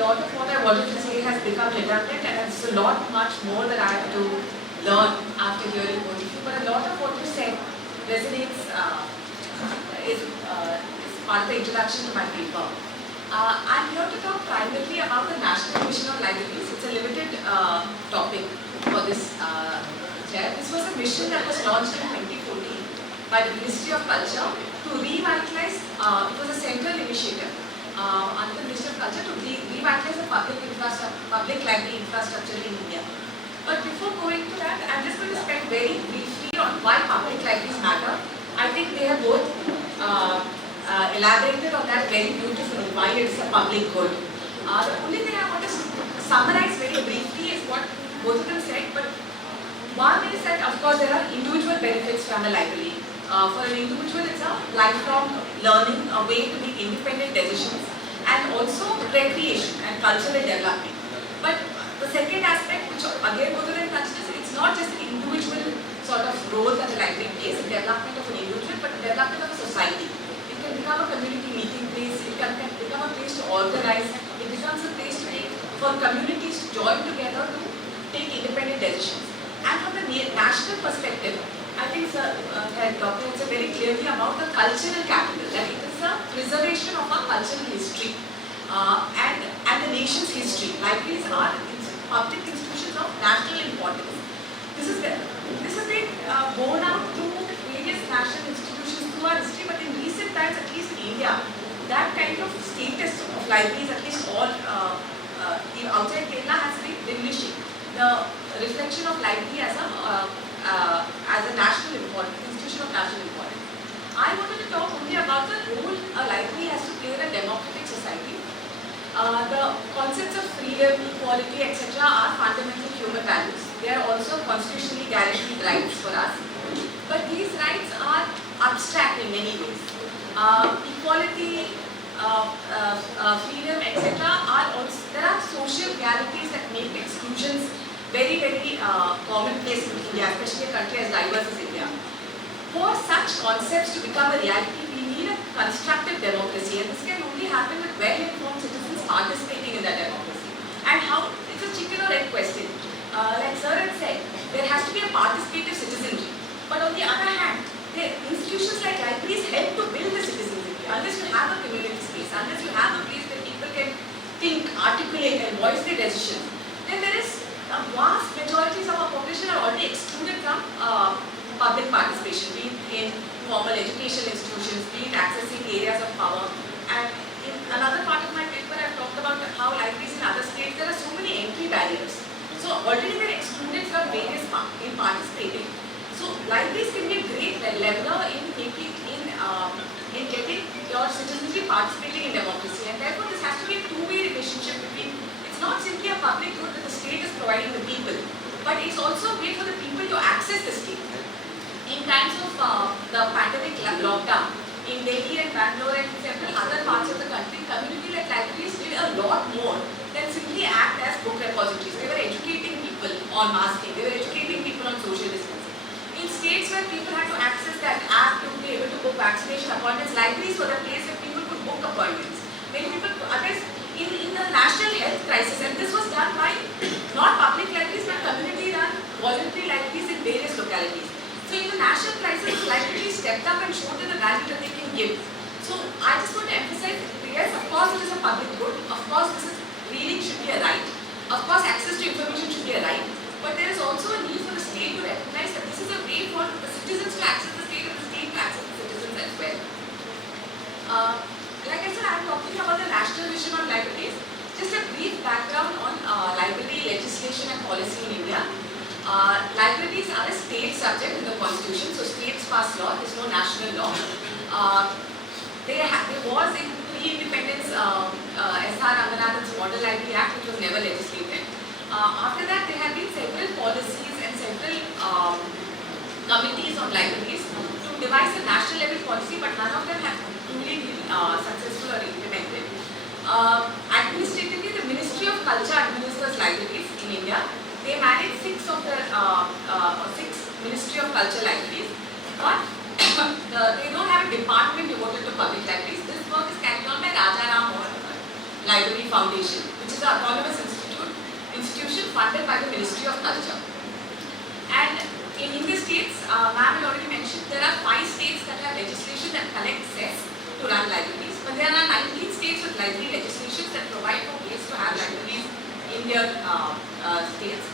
lot of what I wanted to say has become redundant, and it's a lot much more that I have to learn after hearing both of you. But a lot of what you said resonates, is part of the introduction to my paper. I'm here to talk primarily about the National Mission on Libraries. It's a limited topic for this chair. This was a mission that was launched in 2014 by the Ministry of Culture to revitalize, it was a central initiative under the Ministry of Culture to revitalize the public library infrastructure in India. But before going to that, I'm just going to spend very briefly on why public libraries matter. I think they have both elaborated on that very beautifully, why it's a public good. The only thing I want to summarize very briefly is what both of them said, but one is that of course there are individual benefits from a library. For an individual, it's a lifelong learning, a way to make independent decisions, and also recreation and cultural development. But the second aspect, which again both of them touched, is it's not just an individual sort of role that the library plays in development of an individual, but the development of a society. It can become a community meeting place, it can become a place to organize, it becomes a place for communities to join together to take independent decisions. And from the national perspective, I think Dr. had said very clearly about the cultural capital, that it is a preservation of our cultural history and the nation's history. Libraries are public institutions of national importance. This has been borne out through various national institutions through our history, but in recent times, at least in India, that kind of status of libraries, at least all outside Kerala, has been diminishing. The reflection of library as a national importance, institution of national importance. I wanted to talk only about the role a library has to play in a democratic society. The concepts of freedom, equality, etc. are fundamental human values. They are also constitutionally guaranteed rights for us. But these rights are abstract in many ways. Equality, freedom, etc. There are social realities that make exclusions very, very commonplace in India, especially a country as diverse as India. For such concepts to become a reality, we need a constructive democracy, and this can only happen with well-informed citizens participating in that democracy. And how? It's a chicken or egg question. Like Sir had said, there has to be a participative citizenry. But on the other hand, institutions like libraries help to build the citizenry. Unless you have a community space, unless you have a place where people can think, articulate, and voice their decisions, then there is vast majorities of our population are already excluded from public participation, be it in formal educational institutions, be it accessing areas of power. And in another part of my paper, I've talked about how libraries in other states, there are so many entry barriers. So already they're excluded from various in participating. So libraries can be a great leveler in getting your citizenry participating in democracy. And therefore, this has to be a two-way relationship between. It's not simply a public good that the state is providing the people, but it's also a way for the people to access the state. In times of the pandemic lockdown, in Delhi and Bangalore and several other parts of the country, community-led libraries did a lot more than simply act as book repositories. They were educating people on masking, they were educating people on social distancing. In states where people had to access that app to be able to book vaccination appointments, libraries were the place where people could book appointments. Many people, others, in the national health crisis, and this was done by not public libraries but community-run voluntary libraries in various localities. So in the national crisis, libraries stepped up and showed the value that they can give. So I just want to emphasize, yes, of course it is a public good, of course reading should be a right, of course access to information should be a right, but there is also a need for the state to recognize that this is a way for the citizens to access the state and the state to access the citizens as well. Like I said, I am talking about the National Mission on Libraries. Just a brief background on library legislation and policy in India. Libraries are a state subject in the constitution, so states pass law, there is no national law. There was in pre-independence S.R. Ranganathan's Model Library Act, which was never legislated. After that, there have been several policies and several committees on libraries to devise a national level policy, but none of them have truly been successful or implemented. Administratively, the Ministry of Culture administers libraries in India. They manage six Ministry of Culture libraries, but they don't have a department devoted to public libraries. This work is carried on by Rajaram or Library Foundation, which is an autonomous institution funded by the Ministry of Culture. And in the states, ma'am had already mentioned, there are 5 states that have legislation that collect cess to run libraries, but there are 19 states with library legislations that provide for ways to have libraries in their states.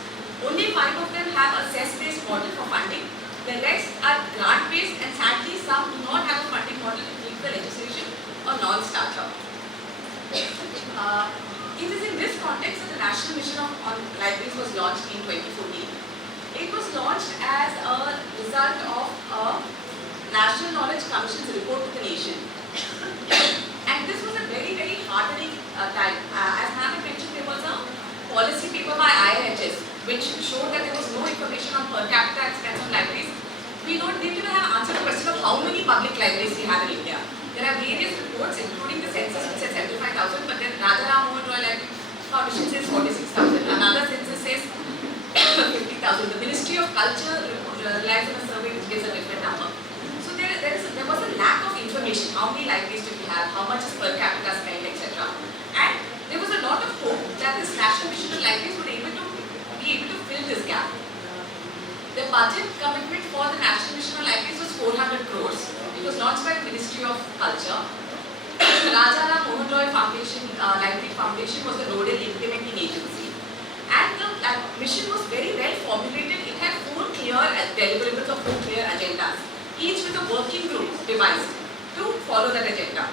Only 5 of them have a cess-based model for funding. The rest are grant-based, and sadly some do not have a funding model to keep the legislation a non-starter. It is in this context that the National Mission on Libraries was launched in 2014. It was launched as a result of a National Knowledge Commission's report to the nation. And this was a very, very heartening time. As ma'am mentioned, there was a policy paper by IIHS which showed that there was no information on per capita expense on libraries. We didn't even have answered the question of how many public libraries we have in India. There are various reports, including the census, which says 75,000, but then Rajaram Mohan Roy Library Foundation says 46,000. Another census says 50,000. The Ministry of Culture relies on a survey which gives a different number. So there was a lack of information. How many libraries do we have? How much is per capita spent, etc. And there was a lot of hope that this National Mission on Libraries would be able to fill this gap. The budget commitment for the National Mission on Libraries was 400 crores. It was launched by the Ministry of Culture. Rajaram Mohan Roy Foundation, Library Foundation was the nodal implementing agency. And the mission was very well formulated. It had 4 clear deliverables or 4 clear agendas, each with a working group devised to follow that agenda.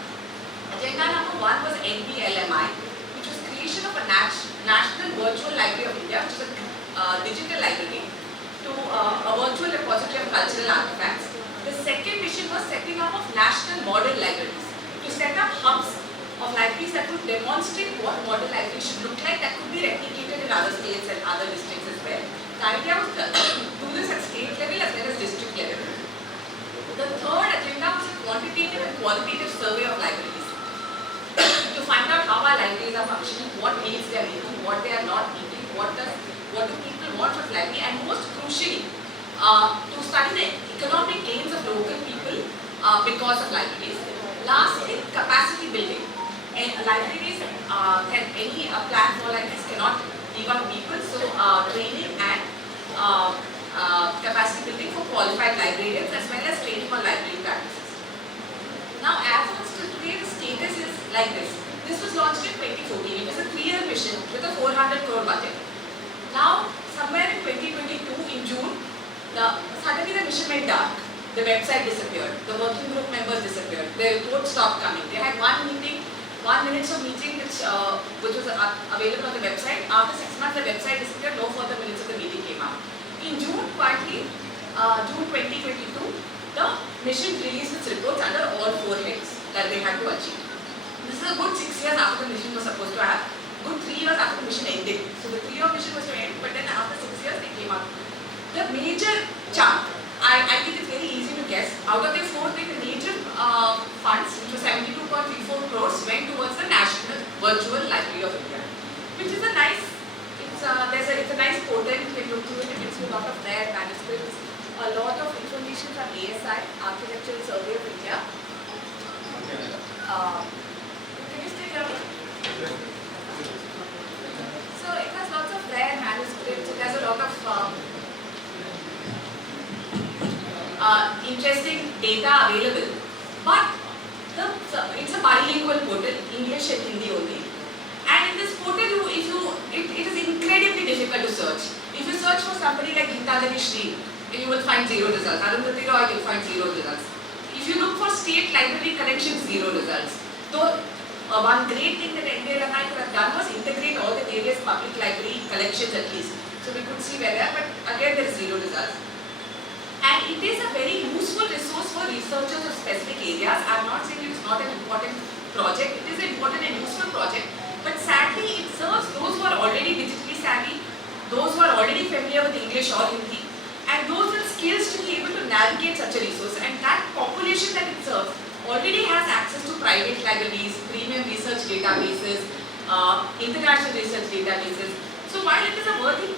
Agenda number 1 was NBLMI, which was creation of a National Virtual Library of India, which is a digital library, to a virtual repository of cultural artifacts. The second mission was setting up of national model libraries, to set up hubs of libraries that would demonstrate what model libraries should look like, that could be replicated in other states and other districts as well. The idea was to do this at state level as well as district level. The third agenda was a quantitative and qualitative survey of libraries to find out how our libraries are functioning, what needs they are meeting, what they are not meeting, what do people want from library, and most crucially, to study the economic gains of local people because of libraries. Lastly, capacity building. And libraries any plan for libraries cannot give up people, so training and capacity building for qualified librarians as well as training on library practices. Now, as of today, the status is like this. This was launched in 2014. It was a 3-year mission with a 400 crore budget. Now, somewhere in 2022, in June, suddenly the mission went dark. The website disappeared. The working group members disappeared. The report stopped coming. They had 1 meeting, 1 minute of meeting which was available on the website. After 6 months, the website disappeared. No further minutes of the meeting came out. In June, quietly, June 2022, the mission released its reports under all 4 heads that they had to achieve. This is a good 6 years after the mission was supposed to have. Good 3 years after the mission ended. So the 3-year mission was to end, but then after 6 years, they came out. The major chunk, I think it's very easy to guess, out of the 4 big major funds, which was 72.34 crores, went towards the National Virtual Library of India, which is a nice, it's a nice portal. You can look through it. It gives you a lot of rare manuscripts, a lot of information from ASI, Architectural Survey of India. Can you still hear me? So it has lots of rare manuscripts. It has a lot of interesting data available, but it's a bilingual portal, English and Hindi only. And in this portal, it is incredibly difficult to search. If you search for somebody like Geetadari Shri, you will find 0 results. Arundhati Roy, you will find 0 results. If you look for state library collections, 0 results. So one great thing that NBLMI could have done was integrate all the various public library collections at least. So we could see where they are, but again there is 0 results. And it is a very useful resource for researchers of specific areas. I am not saying it is not an important project. It is an important and useful project. But sadly, it serves those who are already digitally savvy, those who are already familiar with English or Hindi, and those with skills to be able to navigate such a resource. And that population that it serves already has access to private libraries, premium research databases, international research databases. So while it is a worthy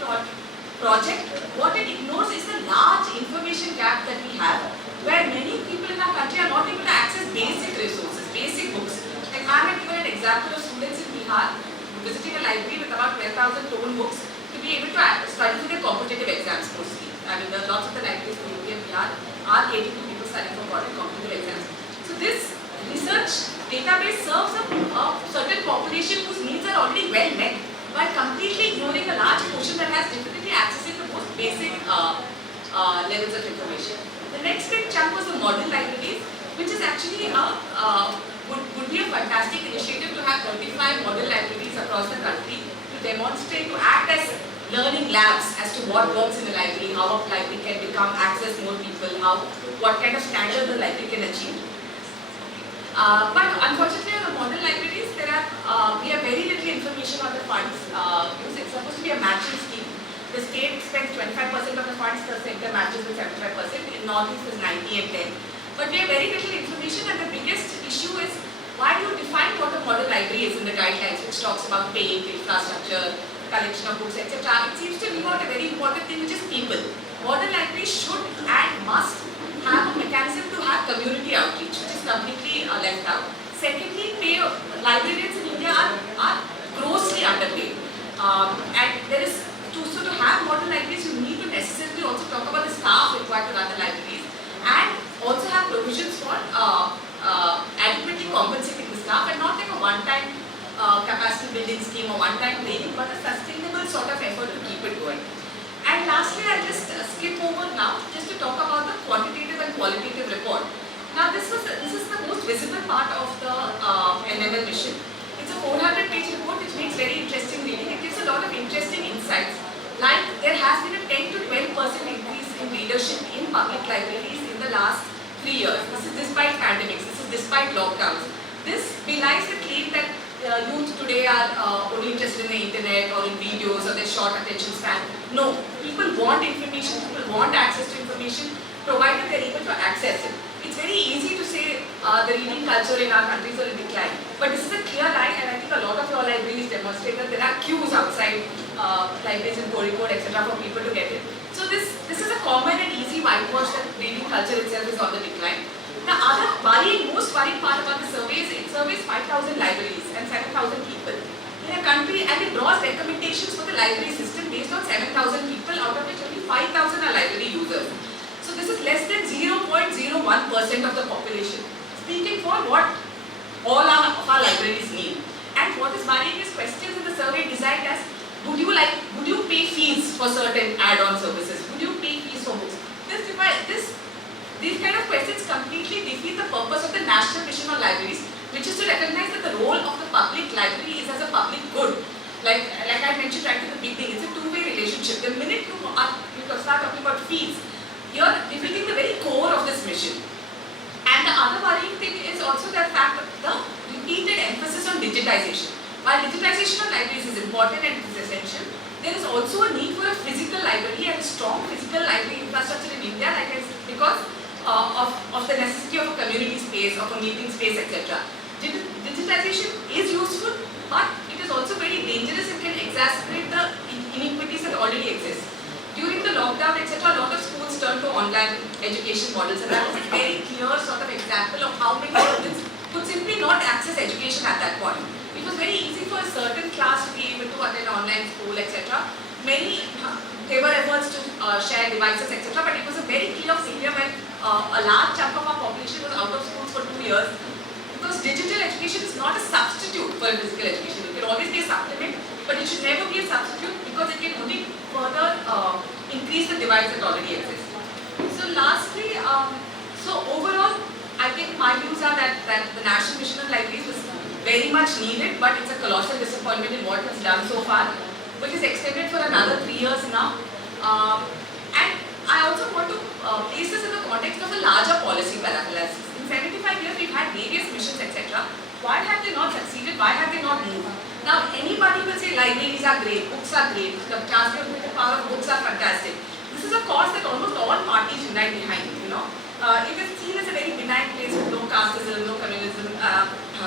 project, what it ignores is the large information gap that we have, where many people in our country are not able to access basic resources, basic books. Like I have given an example of students in Bihar visiting a library with about 12,000 total books to be able to study for their competitive exams mostly. I mean, there are lots of the libraries in UP and Bihar are catering to people studying for competitive exams. So this research database serves a certain population whose needs are already well met, while completely ignoring a large portion that has difficulty accessing the most basic levels of information. The next big chunk was the model libraries, which is actually would be a fantastic initiative to have 35 model libraries across the country to demonstrate, to act as learning labs as to what works in a library, how a library can become, access more people, what kind of standard the library can achieve. But unfortunately, on the model libraries, we have very little information on the funds used. It's supposed to be a matching scheme. The state spends 25% of the funds, the center matches with 75%. In Northeast is 90 and 10. But we have very little information, and the biggest issue is why do you define what a model library is in the guidelines, which talks about paying, infrastructure, collection of books, etc. It seems to leave out a very important thing, which is people. Model libraries should and must have a mechanism to have community outreach, which is completely left out. Secondly, librarians in India are grossly underpaid. And there is, to have model libraries, you need to necessarily also talk about the staff required to run the libraries, and also have provisions for adequately compensating the staff, and not like a one-time capacity building scheme or one-time training, but a sustainable sort of effort to keep it going. And lastly, I'll just skip over now just to talk about the quantitative and qualitative report. Now, this is the most visible part of the NML mission. It's a 400-page report which makes very interesting reading. It gives a lot of interesting insights. Like, there has been a 10 to 12% increase in readership in public libraries in the last 3 years. This is despite pandemics, this is despite lockdowns. This belies the claim that youth today are only interested in the internet or in videos or their short attention span. No, people want information, people want access to information, provided they're able to access it. It's very easy to say the reading culture in our countries are in decline, but this is a clear line, and I think a lot of your libraries demonstrate that there are queues outside libraries in Kozhikode, etc. for people to get in. So this is a common and easy whitewash that reading culture itself is on the decline. The other most worrying part about the survey is it surveys 5,000 libraries and 7,000 people in a country, and it draws recommendations for the library system based on 7,000 people, out of which only 5,000 are library users. So this is less than 0.01% of the population, speaking for what all of our libraries need. And what is worrying is questions in the survey designed as, would you pay fees for certain add-on services? Would you pay fees for books? These kind of questions completely defeat the purpose of the National Mission on Libraries, which is to recognize that the role of the public library is as a public good. Like I mentioned right at the beginning, it's a two-way relationship. The minute you start talking about fees, you're defeating the very core of this mission. And the other worrying thing is also the fact of the repeated emphasis on digitization. While digitization of libraries is important and it is essential, there is also a need for a physical library and a strong physical library infrastructure in India, because of the necessity of a community space, of a meeting space, etc. Digitization is useful, but it is also very dangerous and can exacerbate the inequities that already exist. During the lockdown, etc., a lot of schools turned to online education models, and that was a very clear sort of example of how many students could simply not access education at that point. It was very easy for a certain class to be able to attend online school, etc. There were efforts to share devices, etc., but it was a very clear failure when a large chunk of our population was out of schools for 2 years, because digital education is not a substitute for physical education. It can always be a supplement, but it should never be a substitute, because it can only further increase the divides that already exist. So lastly, overall, I think my views are that the National Mission on Libraries was very much needed, but it's a colossal disappointment in what it's done so far, which is extended for another 3 years now. And I also want to place this in the context of a larger policy paralysis. In 75 years, we've had various missions, etc. Why have they not succeeded? Why have they not moved? Now, anybody will say libraries are great, books are great, the transformative power of books are fantastic. This is a cause that almost all parties unite behind, It is seen as a very benign place with no casteism, no communalism,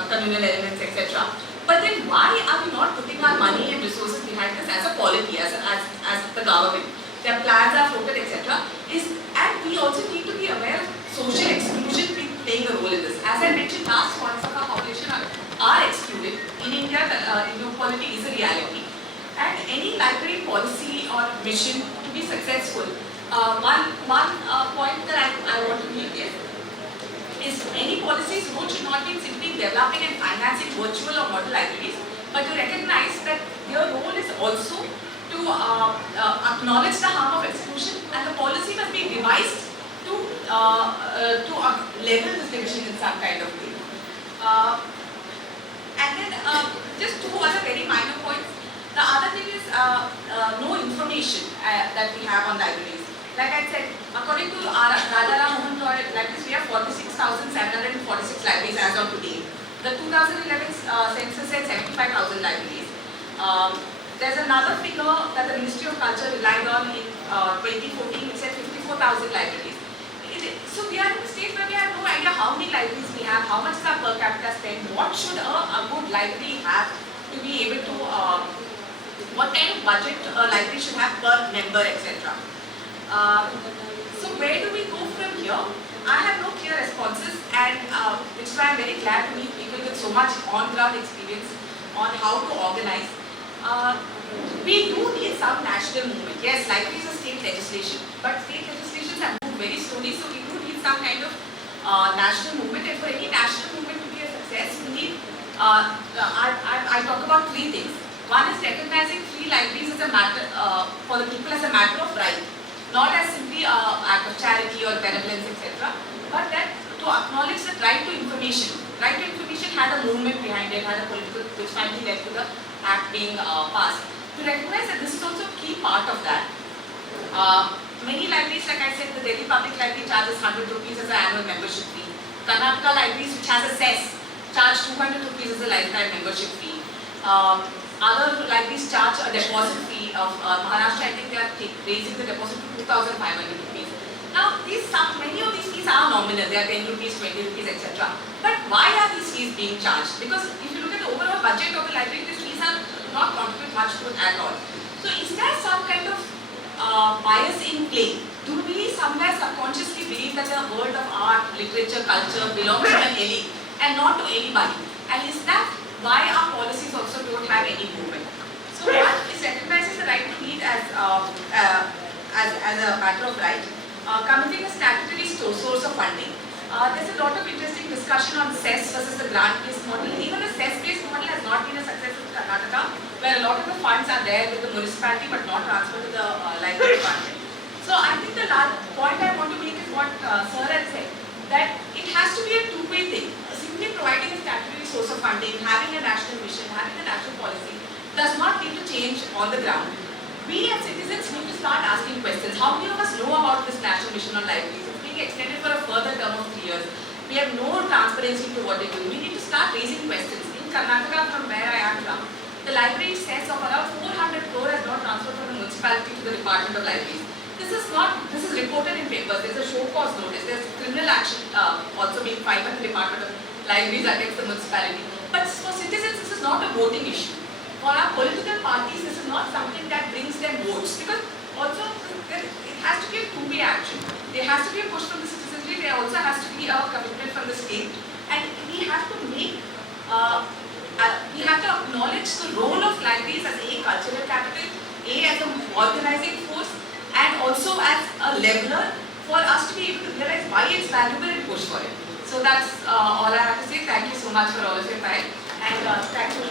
communal elements, etc. But then why are we not putting our money and resources behind this as a polity, as the government? Their plans are floated, etc. And we also need to be aware of social exclusion playing a role in this. As I mentioned, large swaths of our population are excluded. In India, inequality is a reality. And any library policy or mission to be successful, one point that I want to make is any policy's role should not be simply developing and financing virtual or model libraries, but to recognize that their role is also to acknowledge the harm of exclusion, and the policy must be revised to level this division in some kind of way. And then just two other very minor points. The other thing is no information that we have on libraries. Like I said, according to Radharam Mohan Roy libraries, we have 46,746 libraries as of today. The 2011 census said 75,000 libraries. There's another figure that the Ministry of Culture relied on in 2014, which said 54,000 libraries. So we are in a state where we have no idea how many libraries we have, how much is our per capita spend, what should a good library have to be able to, what kind of budget a library should have per member, etc. So where do we go from here? I have no clear responses, and which is why I'm very glad to meet people with so much on-ground experience on how to organize. We do need some national movement. Yes, library is a state legislation, but state legislations have moved very slowly, so we do need some kind of national movement. And for any national movement to be a success, we need, I talk about three things. One is recognizing free libraries as a matter, for the people as a matter of right, not as simply an act of charity or benevolence, etc., but that to acknowledge the right to information. Right to information had a movement behind it, had a political, which finally led to the act being passed. To recognize that this is also a key part of that. Many libraries, like I said, the Delhi Public Library charges 100 rupees as an annual membership fee. Karnataka libraries, which has a cess, charge 200 rupees as a lifetime membership fee. Other libraries charge a deposit fee of Maharashtra. I think they are raising the deposit to 2,500 rupees. Now, many of these fees are nominal. They are 10 rupees, 20 rupees, etc. But why are these fees being charged? Because if you look at the overall budget of the library, these fees are not contribute much to it at all. So, is there some kind of bias in play? Do we somewhere subconsciously believe that the world of art, literature, culture belongs to an elite and not to anybody? And is that why our policies also don't have any movement? So, one is recognizing the right to read as a matter of right. Committing a statutory source of funding. There's a lot of interesting discussion on cess versus the grant-based model. Even the cess-based model has not been a success in Karnataka, where a lot of the funds are there with the municipality but not transferred to the library fund. So I think the last point I want to make is what Sir had said, that it has to be a two-way thing. Simply providing a statutory source of funding, having a national mission, having a national policy does not need to change on the ground. We as citizens need to start asking questions. How many of us know about this national mission on libraries? It's being extended for a further term of 3 years. We have no transparency to what they do. We need to start raising questions. In Karnataka, from where I am from, the library says of around 400 crore has not transferred from the municipality to the Department of Libraries. This is reported in papers. There's a show cause notice. There's criminal action also being filed by the Department of Libraries against the municipality. But for citizens, this is not a voting issue. For our political parties, this is not something that brings them votes, because also it has to be a two-way action. There has to be a push from the citizenry, there also has to be a commitment from the state, and we have to acknowledge the role of libraries as a cultural capital, as an organizing force, and also as a leveler for us to be able to realize why it's valuable and push for it. So that's all I have to say. Thank you so much for all of your time, and thank you.